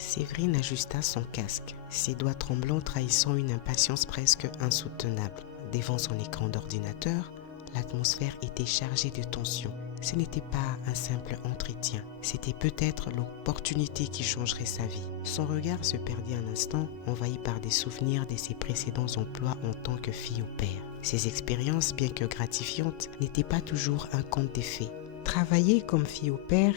Séverine ajusta son casque, ses doigts tremblants trahissant une impatience presque insoutenable. Devant son écran d'ordinateur, l'atmosphère était chargée de tension. Ce n'était pas un simple entretien, c'était peut-être l'opportunité qui changerait sa vie. Son regard se perdit un instant, envahi par des souvenirs de ses précédents emplois en tant que fille au père. Ces expériences, bien que gratifiantes, n'étaient pas toujours un conte de fées. Travailler comme fille au père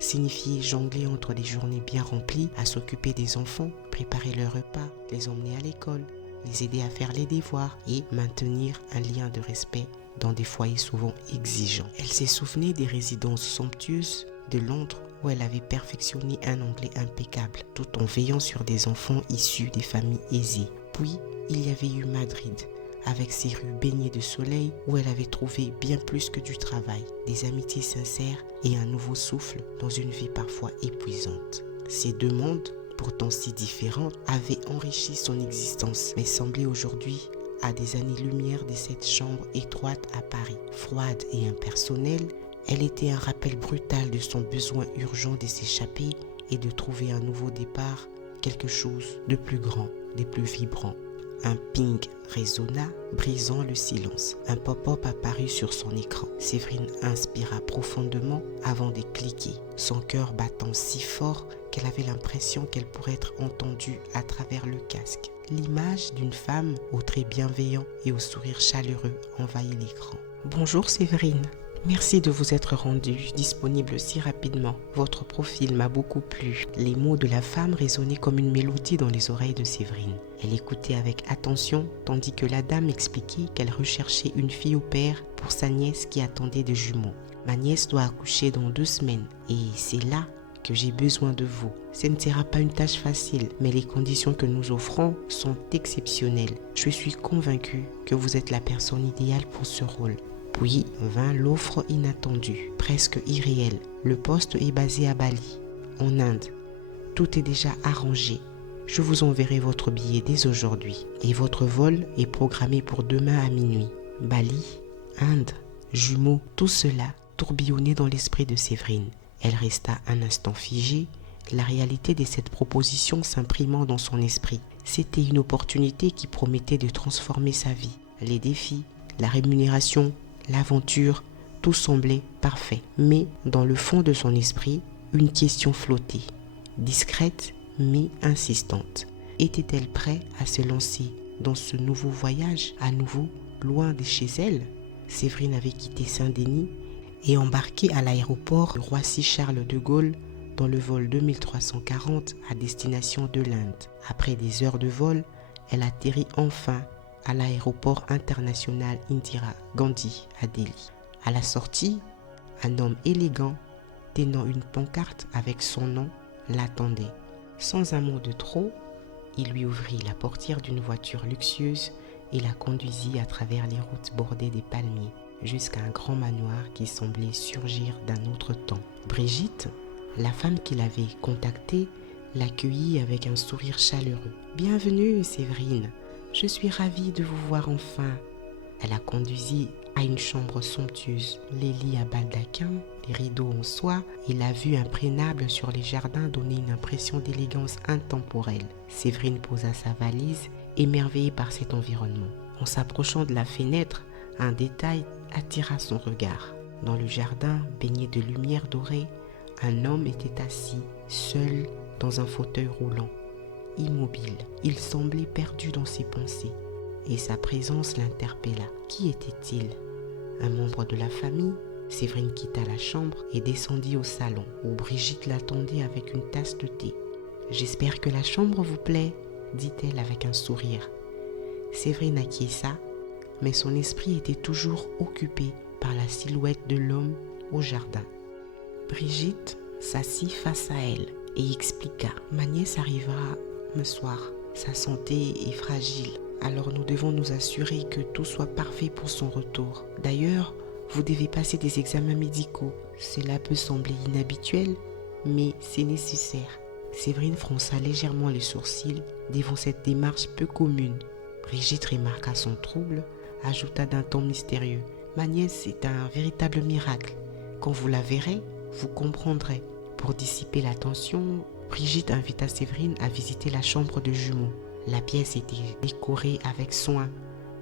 signifiait jongler entre des journées bien remplies à s'occuper des enfants, préparer leurs repas, les emmener à l'école, les aider à faire les devoirs et maintenir un lien de respect dans des foyers souvent exigeants. Elle s'est souvenue des résidences somptueuses de Londres où elle avait perfectionné un anglais impeccable tout en veillant sur des enfants issus des familles aisées. Puis, il y avait eu Madrid, avec ses rues baignées de soleil où elle avait trouvé bien plus que du travail, des amitiés sincères et un nouveau souffle dans une vie parfois épuisante. Ces deux mondes, pourtant si différents, avaient enrichi son existence, mais semblaient aujourd'hui à des années-lumière de cette chambre étroite à Paris. Froide et impersonnelle, elle était un rappel brutal de son besoin urgent de s'échapper et de trouver un nouveau départ, quelque chose de plus grand, de plus vibrant. Un ping résonna, brisant le silence. Un pop-up apparut sur son écran. Séverine inspira profondément avant de cliquer, son cœur battant si fort qu'elle avait l'impression qu'elle pourrait être entendue à travers le casque. L'image d'une femme aux traits bienveillants et au sourire chaleureux envahit l'écran. Bonjour Séverine. Merci de vous être rendue disponible si rapidement. Votre profil m'a beaucoup plu. Les mots de la femme résonnaient comme une mélodie dans les oreilles de Séverine. Elle écoutait avec attention tandis que la dame expliquait qu'elle recherchait une fille au père pour sa nièce qui attendait des jumeaux. Ma nièce doit accoucher dans 2 semaines et c'est là que j'ai besoin de vous. Ce ne sera pas une tâche facile, mais les conditions que nous offrons sont exceptionnelles. Je suis convaincue que vous êtes la personne idéale pour ce rôle. Puis vint l'offre inattendue, presque irréelle. Le poste est basé à Bali, en Inde. Tout est déjà arrangé. Je vous enverrai votre billet dès aujourd'hui et votre vol est programmé pour demain à minuit. Bali, Inde, jumeaux, tout cela tourbillonnait dans l'esprit de Séverine. Elle resta un instant figée, la réalité de cette proposition s'imprimant dans son esprit. C'était une opportunité qui promettait de transformer sa vie. Les défis, la rémunération, l'aventure, tout semblait parfait. Mais dans le fond de son esprit, une question flottait, discrète mais insistante. Était-elle prête à se lancer dans ce nouveau voyage, à nouveau loin de chez elle? Séverine avait quitté Saint-Denis et embarqué à l'aéroport de Roissy-Charles de Gaulle dans le vol 2340 à destination de l'Inde. Après des heures de vol, elle atterrit enfin à l'aéroport international Indira Gandhi à Delhi. À la sortie, un homme élégant, tenant une pancarte avec son nom, l'attendait. Sans un mot de trop, il lui ouvrit la portière d'une voiture luxueuse et la conduisit à travers les routes bordées des palmiers, jusqu'à un grand manoir qui semblait surgir d'un autre temps. Brigitte, la femme qui l'avait contactée, l'accueillit avec un sourire chaleureux. « Bienvenue, Séverine. Je suis ravie de vous voir enfin. » Elle la conduisit à une chambre somptueuse, les lits à baldaquin, les rideaux en soie et la vue imprégnable sur les jardins donnait une impression d'élégance intemporelle. Séverine posa sa valise, émerveillée par cet environnement. En s'approchant de la fenêtre, un détail attira son regard. Dans le jardin, baigné de lumière dorée, un homme était assis, seul, dans un fauteuil roulant. Immobile, il semblait perdu dans ses pensées et sa présence l'interpella. Qui était-il? Un membre de la famille? Séverine quitta la chambre et descendit au salon où Brigitte l'attendait avec une tasse de thé. « J'espère que la chambre vous plaît, » dit-elle avec un sourire. Séverine acquiesça, mais son esprit était toujours occupé par la silhouette de l'homme au jardin. Brigitte s'assit face à elle et expliqua. « Ma nièce arrivera ce soir. Sa santé est fragile, alors nous devons nous assurer que tout soit parfait pour son retour. D'ailleurs, vous devez passer des examens médicaux. Cela peut sembler inhabituel, mais c'est nécessaire. » Séverine fronça légèrement les sourcils devant cette démarche peu commune. Brigitte remarqua son trouble, ajouta d'un ton mystérieux. « Ma nièce est un véritable miracle. Quand vous la verrez, vous comprendrez. » Pour dissiper la tension, Brigitte invita Séverine à visiter la chambre de jumeaux. La pièce était décorée avec soin,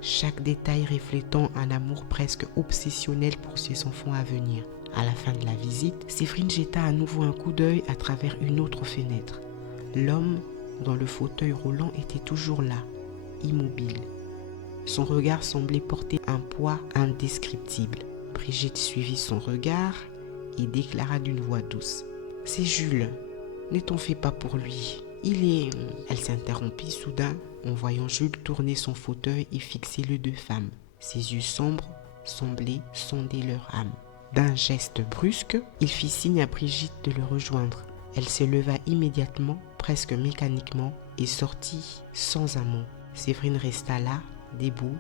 chaque détail reflétant un amour presque obsessionnel pour ses enfants à venir. À la fin de la visite, Séverine jeta à nouveau un coup d'œil à travers une autre fenêtre. L'homme dans le fauteuil roulant était toujours là, immobile. Son regard semblait porter un poids indescriptible. Brigitte suivit son regard et déclara d'une voix douce: « C'est Jules, ne t'en fais pas pour lui. Il est... » Elle s'interrompit soudain en voyant Jules tourner son fauteuil et fixer les deux femmes. Ses yeux sombres semblaient sonder leur âme. D'un geste brusque, il fit signe à Brigitte de le rejoindre. Elle se leva immédiatement, presque mécaniquement, et sortit sans un mot. Séverine resta là, debout,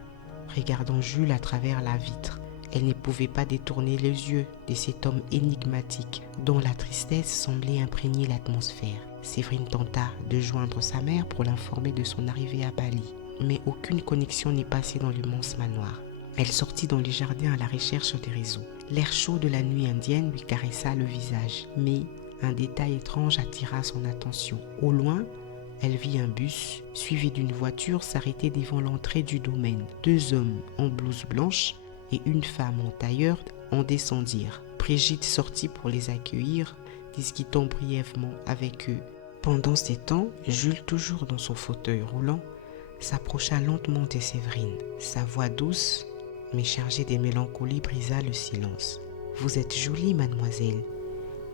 regardant Jules à travers la vitre. Elle ne pouvait pas détourner les yeux de cet homme énigmatique, dont la tristesse semblait imprégner l'atmosphère. Séverine tenta de joindre sa mère pour l'informer de son arrivée à Bali, mais aucune connexion n'est passée dans l'immense manoir. Elle sortit dans les jardins à la recherche des réseaux. L'air chaud de la nuit indienne lui caressa le visage, mais un détail étrange attira son attention. Au loin, elle vit un bus, suivi d'une voiture, s'arrêter devant l'entrée du domaine. 2 hommes en blouse blanche et une femme en tailleur en descendirent. Brigitte sortit pour les accueillir, discutant brièvement avec eux. Pendant ces temps, Jules, toujours dans son fauteuil roulant, s'approcha lentement de Séverine. Sa voix douce, mais chargée de mélancolie, brisa le silence. « Vous êtes jolie, mademoiselle.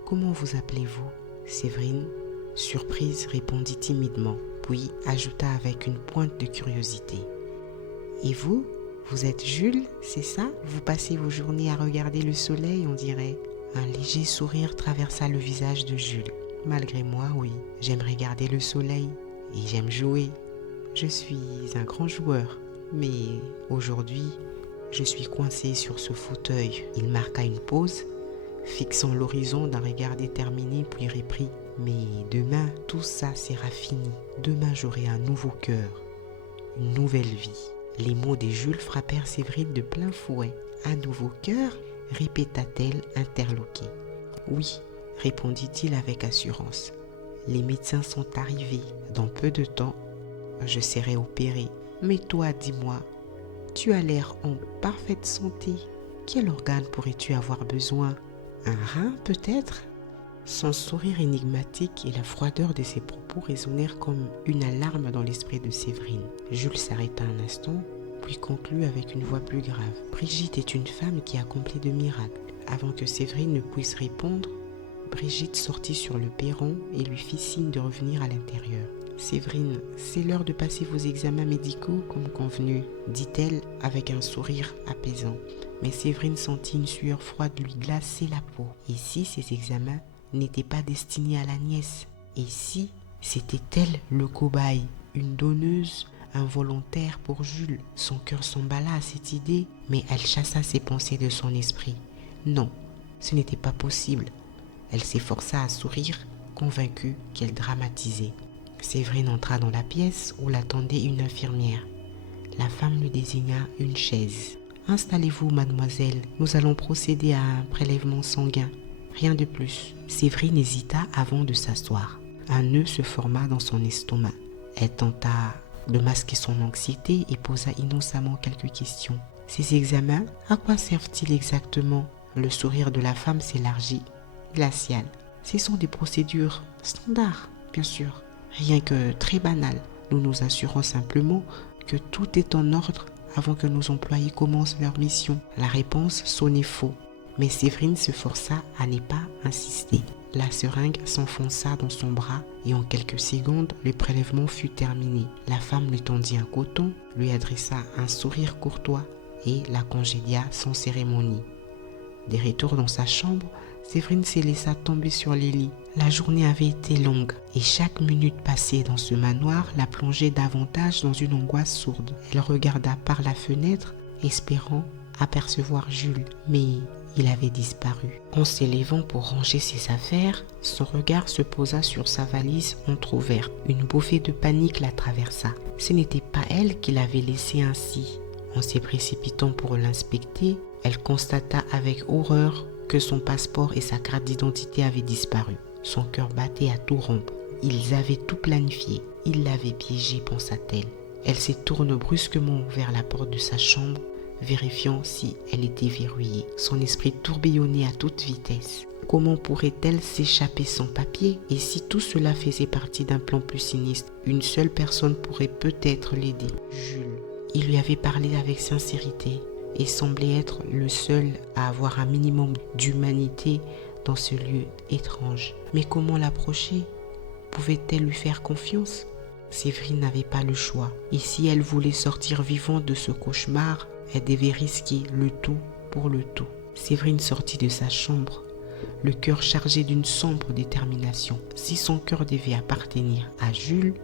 Comment vous appelez-vous » Séverine, surprise, répondit timidement, puis ajouta avec une pointe de curiosité: « Et vous ? Vous êtes Jules, c'est ça ? Vous passez vos journées à regarder le soleil, on dirait. » Un léger sourire traversa le visage de Jules. « Malgré moi, oui, j'aime regarder le soleil et j'aime jouer. Je suis un grand joueur, mais aujourd'hui, je suis coincé sur ce fauteuil. » Il marqua une pause, fixant l'horizon d'un regard déterminé, puis reprit: « Mais demain, tout ça sera fini. Demain, j'aurai un nouveau cœur, une nouvelle vie. » Les mots de Jules frappèrent Séverine de plein fouet. « Un nouveau cœur ?» répéta-t-elle interloquée. « Oui, » répondit-il avec assurance. « Les médecins sont arrivés. Dans peu de temps, je serai opéré. Mais toi, dis-moi, tu as l'air en parfaite santé. Quel organe pourrais-tu avoir besoin? Un rein, peut-être ?» Son sourire énigmatique et la froideur de ses propos résonnèrent comme une alarme dans l'esprit de Séverine. Jules s'arrêta un instant, puis conclut avec une voix plus grave. « Brigitte est une femme qui accomplit de miracles. » Avant que Séverine ne puisse répondre, Brigitte sortit sur le perron et lui fit signe de revenir à l'intérieur. « Séverine, c'est l'heure de passer vos examens médicaux comme convenu, » dit-elle avec un sourire apaisant. Mais Séverine sentit une sueur froide lui glacer la peau. Et si ces examens n'étaient pas destinés à la nièce? Et si c'était elle le cobaye, une donneuse involontaire pour Jules? Son cœur s'emballa à cette idée, mais elle chassa ses pensées de son esprit. Non, ce n'était pas possible. Elle s'efforça à sourire, convaincue qu'elle dramatisait. Séverine entra dans la pièce où l'attendait une infirmière. La femme lui désigna une chaise. « Installez-vous, mademoiselle, nous allons procéder à un prélèvement sanguin. » Rien de plus. Séverine hésita avant de s'asseoir. Un nœud se forma dans son estomac. Elle tenta de masquer son anxiété et posa innocemment quelques questions. « Ces examens, à quoi servent-ils exactement ?» Le sourire de la femme s'élargit. « Glacial. Ce sont des procédures standards, bien sûr. Rien que très banal. Nous nous assurons simplement que tout est en ordre avant que nos employés commencent leur mission. » La réponse sonnait faux, mais Séverine se força à ne pas insister. La seringue s'enfonça dans son bras et en quelques secondes, le prélèvement fut terminé. La femme lui tendit un coton, lui adressa un sourire courtois et la congédia sans cérémonie. De retour dans sa chambre, Séverine se laissa tomber sur les lits. La journée avait été longue et chaque minute passée dans ce manoir la plongeait davantage dans une angoisse sourde. Elle regarda par la fenêtre, espérant apercevoir Jules, mais il avait disparu. En s'élevant pour ranger ses affaires, son regard se posa sur sa valise entrouverte. Une bouffée de panique la traversa. Ce n'était pas elle qui l'avait laissée ainsi. En se précipitant pour l'inspecter, elle constata avec horreur que son passeport et sa carte d'identité avaient disparu. Son cœur battait à tout rompre. Ils avaient tout planifié. Ils l'avaient piégée, pensa-t-elle. Elle se tourne brusquement vers la porte de sa chambre, vérifiant si elle était verrouillée. Son esprit tourbillonnait à toute vitesse. Comment pourrait-elle s'échapper sans papier? Et si tout cela faisait partie d'un plan plus sinistre, une seule personne pourrait peut-être l'aider. Jules. Il lui avait parlé avec sincérité et semblait être le seul à avoir un minimum d'humanité dans ce lieu étrange. Mais comment l'approcher? Pouvait-elle lui faire confiance? Séverine n'avait pas le choix. Et si elle voulait sortir vivante de ce cauchemar, elle devait risquer le tout pour le tout. Séverine sortit de sa chambre, le cœur chargé d'une sombre détermination. Si son cœur devait appartenir à Jules,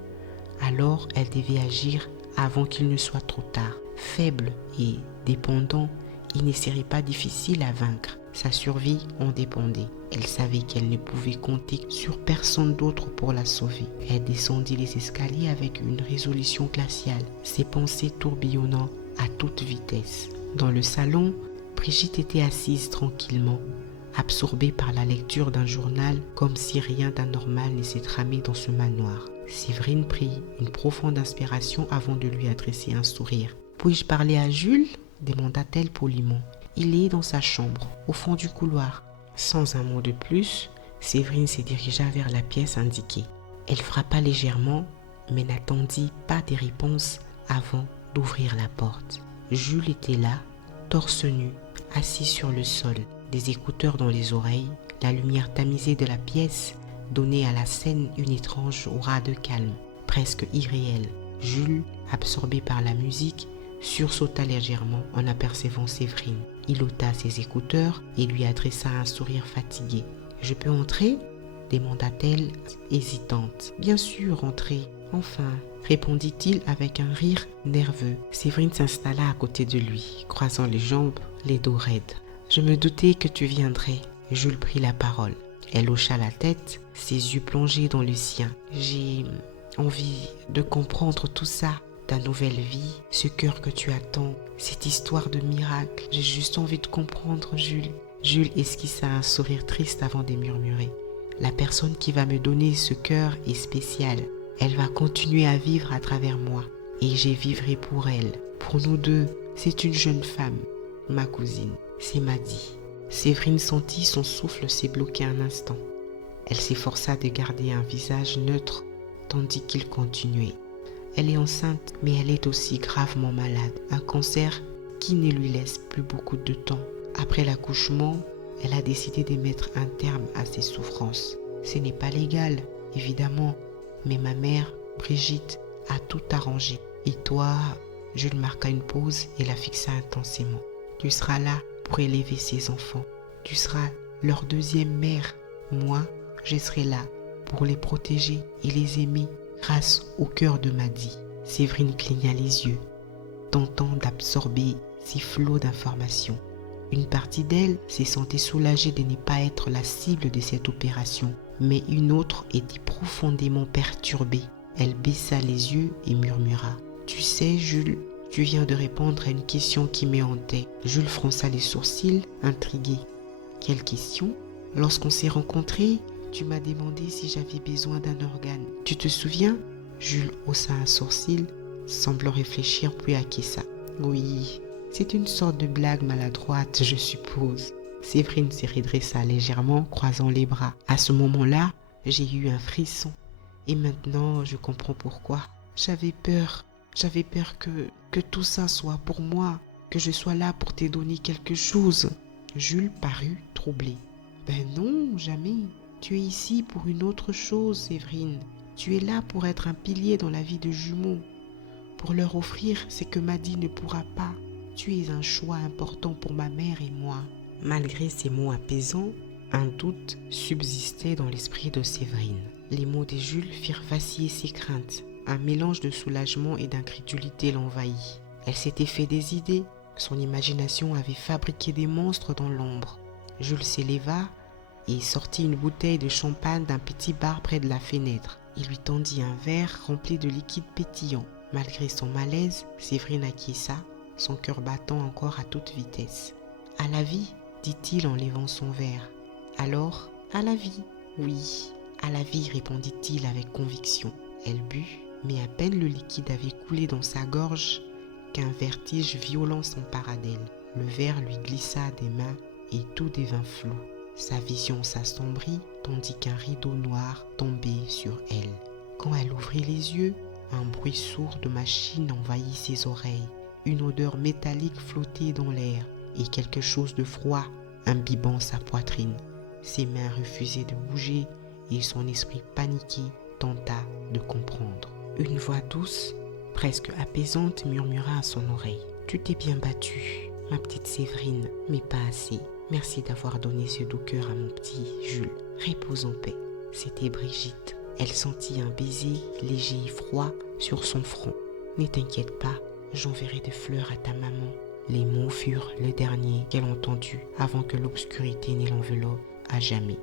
alors elle devait agir avant qu'il ne soit trop tard. Faible et dépendant, il ne serait pas difficile à vaincre. Sa survie en dépendait. Elle savait qu'elle ne pouvait compter sur personne d'autre pour la sauver. Elle descendit les escaliers avec une résolution glaciale, ses pensées tourbillonnant à toute vitesse. Dans le salon, Brigitte était assise tranquillement, absorbée par la lecture d'un journal, comme si rien d'anormal ne s'est tramé dans ce manoir. Séverine prit une profonde inspiration avant de lui adresser un sourire. « Puis-je parler à Jules ?» demanda-t-elle poliment. « Il est dans sa chambre, au fond du couloir. » Sans un mot de plus, Séverine se dirigea vers la pièce indiquée. Elle frappa légèrement, mais n'attendit pas des réponses avant d'ouvrir la porte. Jules était là, torse nu, assis sur le sol, des écouteurs dans les oreilles. La lumière tamisée de la pièce donnait à la scène une étrange aura de calme, presque irréelle. Jules, absorbé par la musique, sursauta légèrement en apercevant Séverine. Il ôta ses écouteurs et lui adressa un sourire fatigué. « Je peux entrer ?» demanda-t-elle, hésitante. « Bien sûr, entrez. Enfin, » répondit-il avec un rire nerveux. Séverine s'installa à côté de lui, croisant les jambes, les dos raides. « Je me doutais que tu viendrais. » Jules prit la parole. Elle hocha la tête, ses yeux plongés dans le sien. « J'ai envie de comprendre tout ça. Ta nouvelle vie, ce cœur que tu attends, cette histoire de miracle. J'ai juste envie de comprendre, Jules. » Jules esquissa un sourire triste avant de murmurer. « La personne qui va me donner ce cœur est spéciale. Elle va continuer à vivre à travers moi. Et je vivrai pour elle. Pour nous deux, c'est une jeune femme, ma cousine. C'est Maddy. » Séverine sentit son souffle se bloquer un instant. Elle s'efforça de garder un visage neutre, tandis qu'il continuait. Elle est enceinte, mais elle est aussi gravement malade. Un cancer qui ne lui laisse plus beaucoup de temps. Après l'accouchement, elle a décidé de mettre un terme à ses souffrances. Ce n'est pas légal, évidemment, mais ma mère, Brigitte, a tout arrangé. Et toi, Jules marqua une pause et la fixa intensément. Tu seras là pour élever ses enfants. Tu seras leur deuxième mère. Moi, je serai là pour les protéger et les aimer grâce au cœur de Maddy. Séverine cligna les yeux, tentant d'absorber ces flots d'informations. Une partie d'elle se sentait soulagée de ne pas être la cible de cette opération, mais une autre était profondément perturbée. Elle baissa les yeux et murmura. « Tu sais, Jules, tu viens de répondre à une question qui me hantait. » Jules fronça les sourcils, intrigué. « Quelle question ? Lorsqu'on s'est rencontrés, tu m'as demandé si j'avais besoin d'un organe. Tu te souviens ?» Jules haussa un sourcil, semblant réfléchir puis acquiesça. « Oui, c'est une sorte de blague maladroite, je suppose. » Séverine se redressa légèrement, croisant les bras. À ce moment-là, j'ai eu un frisson. Et maintenant, je comprends pourquoi. J'avais peur que tout ça soit pour moi, que je sois là pour te donner quelque chose. Jules parut troublé. « Ben non, jamais. Tu es ici pour une autre chose, Séverine. Tu es là pour être un pilier dans la vie de jumeaux, pour leur offrir ce que Maddy ne pourra pas. Tu es un choix important pour ma mère et moi. » Malgré ces mots apaisants, un doute subsistait dans l'esprit de Séverine. Les mots de Jules firent vaciller ses craintes. Un mélange de soulagement et d'incrédulité l'envahit. Elle s'était fait des idées. Son imagination avait fabriqué des monstres dans l'ombre. Jules s'éleva et sortit une bouteille de champagne d'un petit bar près de la fenêtre. Il lui tendit un verre rempli de liquide pétillant. Malgré son malaise, Séverine acquiesça, son cœur battant encore à toute vitesse. « À la vie ?» dit-il en levant son verre. « Alors, à la vie ?»« Oui, À la vie, répondit-il avec conviction. Elle but, mais à peine le liquide avait coulé dans sa gorge qu'un vertige violent s'empara d'elle. Le verre lui glissa des mains et tout devint flou. Sa vision s'assombrit tandis qu'un rideau noir tombait sur elle. Quand elle ouvrit les yeux, un bruit sourd de machine envahit ses oreilles. Une odeur métallique flottait dans l'air et quelque chose de froid imbibant sa poitrine. Ses mains refusaient de bouger et son esprit paniqué tenta de comprendre. Une voix douce, presque apaisante, murmura à son oreille. « Tu t'es bien battue, ma petite Séverine, mais pas assez. Merci d'avoir donné ce doux cœur à mon petit Jules. Repose en paix. » C'était Brigitte. Elle sentit un baiser léger et froid sur son front. « Ne t'inquiète pas, j'enverrai des fleurs à ta maman. » Les mots furent le dernier qu'elle entendit avant que l'obscurité ne l'enveloppe à jamais.